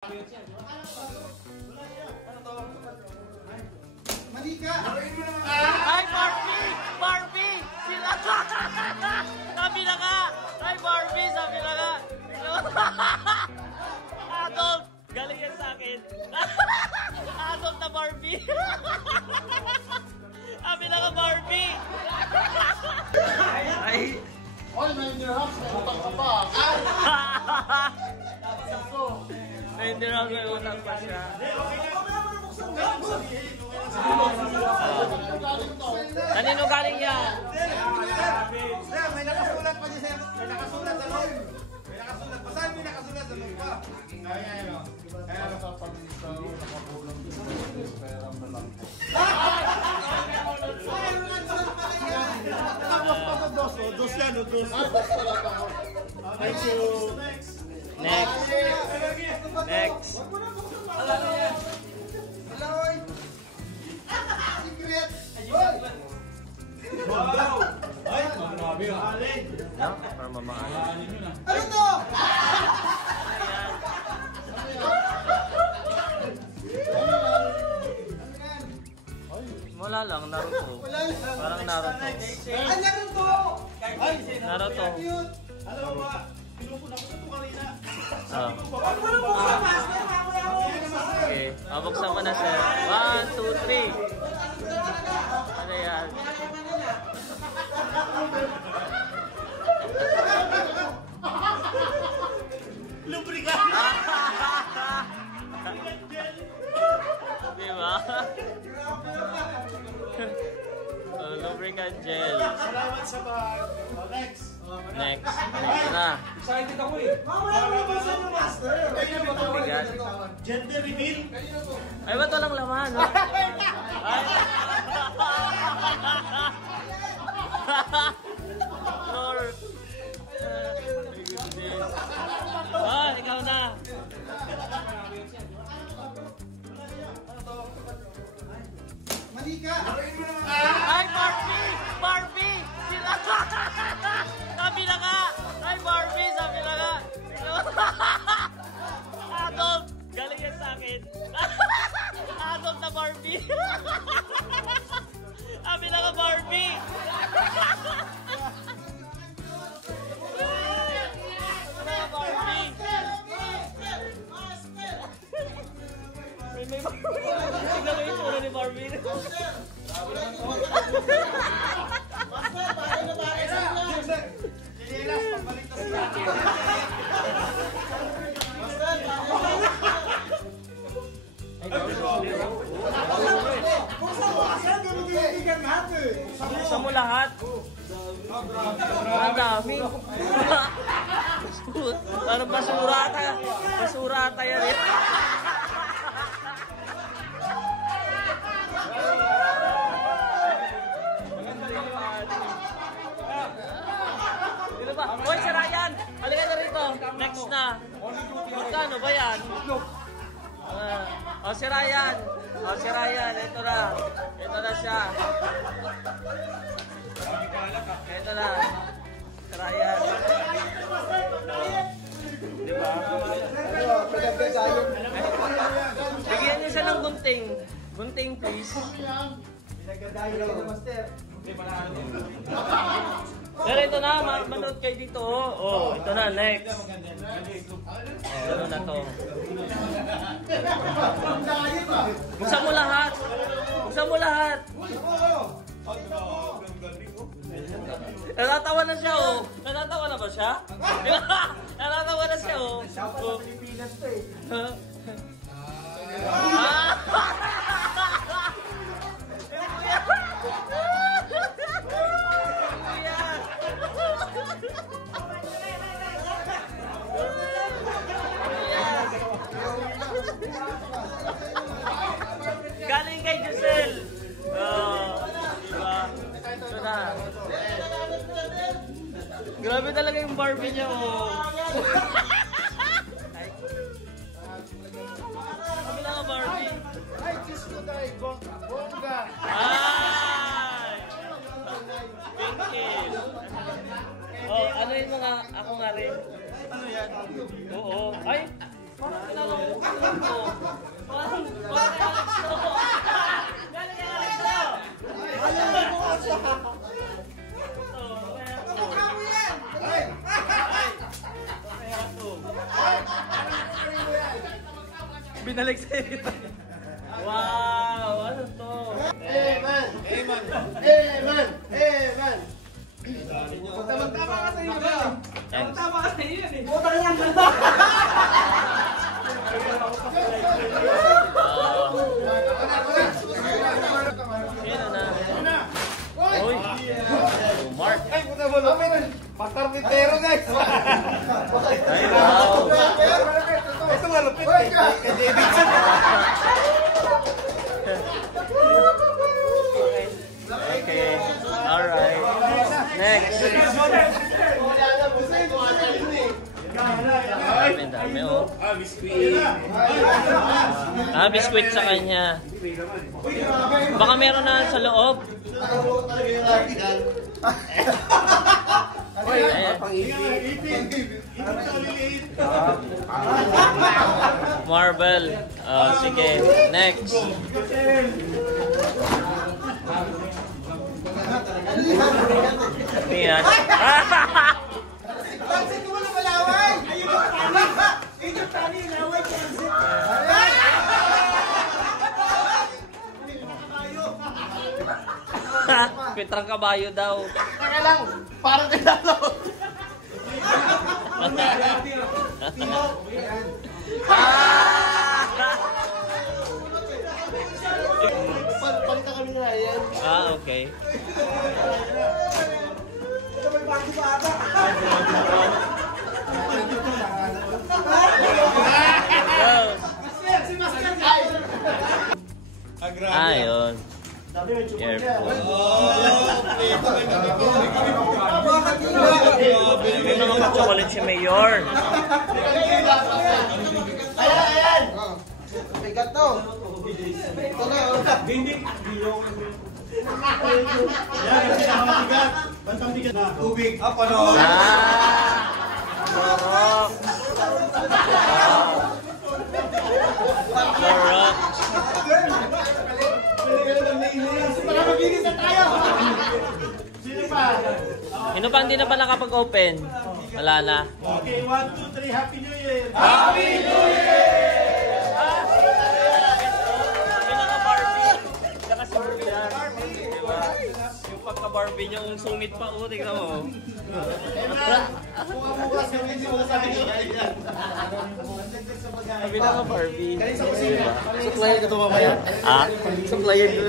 Manika! Ay, Barbie! Barbie! Sila! Sabi na nga! Ay, Barbie! Sabi na nga! Adult! Galing yan sa akin! Adult na Barbie! Sabi na nga, Barbie! Ay! Oy, may nirhams! May utang ka pa! May nirhams, may utang pa siya. Kanino galing yan? Sir, may nakasulat pa niya, sir. May nakasulat sa loob. May nakasulat. Basahin mo yung nakasulat sa loob pa. Kaya sa pag-isaw, nakabulang dito. Pera na lang po. Dos yan, dos. Thank you. Next. Next. Aloy! Secret! Wow! Ay, grabe ah. Alin. No? Para mamahal. Ano to? Wala lang, Naruto. Parang Naruto. Ay, Naruto! Naruto. Alam mo ba? Pinupun ako ito kanina. Oh. Huwag mo nang buksan, Master! Okay. Buksan mo na, sir. 1, 2, 3. Ano yan? Lubricant! Diba? Lubricant gel. Salamat sa bag. Next. Next. Next na. Excited ako eh. Wala mo buksan mo, Master! Bigat. Gender reveal. Ay, ba't walang laman? No? Ay. Lord. My goodness. Ah, ikaw na. Manika! Ay, Barbie! Barbie! Sila! Sabi na nga! Ay, Barbie! Sabi na nga! Adult! Galing yan sa akin! Adult na Barbie! Sabi na nga, Barbie! Sabi na nga, Barbie! May Barbie! Tignan mo yung tsura ni Barbie! Master, bahay na bahay sa inyo! Sinilas, pabalik na siya. Master, bahay na! Buksan mo, Master! Ganun bibigyan natin! Buksan mo lahat. Ang dami. Parang basura ata. Basura ata yan eh. Dito ba? Hoy, si Ryan! Halika na rito. Next na. Magkano ba yan? Si Ryan. Si Ryan. Ito na. Ito na siya. Ito na. Si Ryan. Di ba? Bigyan niyo siya ng gunting. Gunting, please. Pinagdadayo lang na, Master. Pero ito na, manood kayo dito. Oh, ito na, next. Ano na to? Buksan mo lahat. Buksan mo lahat. Natatawa na siya, oh. Natatawa na ba siya? Natatawa na siya, oh. Dapat sa Pilipinas to eh. Galing kay Giselle. Oh, diba? Ito na. Grabe talaga yung Barbie niya, oh. Sabi na nga, Barbie. Ay, kiss ko tayo, bongga! Ay! Pinky. Oh, ano yung mga ako nga rin? Ano yan? Oo. Ay! Parang kinala ko. Binalik sa ito. Wow! Ano to? Amen! Amen. Amen! Amen! Tama-tama ka sa iyo ba? Tama-tama ka sa iyo yan eh. Puta lang ganda! Yan na. Uy! Mark! Ay, puta mo lang. Patarmitero guys! Ay, wow! Ito nga lupit eh. Kay Davidson. Okay. Alright. Next. Ang dami, oh. Biskuit sa kanya. Baka meron na sa loob. Ayan. Marble. Oh, sige. Next. Ayan. Pansin ko na malaway! Ayun yung tani! Ayun yung tani! Laway kasi! Pitrang kabayo daw. Teka lang! Parang kinalaw! Palitan kami na yan. Okay. Ito may bago pa ata. Si Master! Ayun. Careful. May mga chocolate si Mayor. Ayan! Bigat to! Ito na! Tubig! Apano! Sarap! Sarap! Para maginis na tayo! Sino pa? Sino pa hindi na pa nakapag-open? Wala na. Okay, 1, 2, 3, Happy New Year! Happy New Year! Pinaka-Barbie. Saka si Barbie yan. Diba? Yung pagka-Barbie niya, yung sungit pa. O, tingnan mo. Bukas yung hindi mo sa akin. Pinaka-Barbie. Supplier ka ito mamaya? Ah? Supplier ko.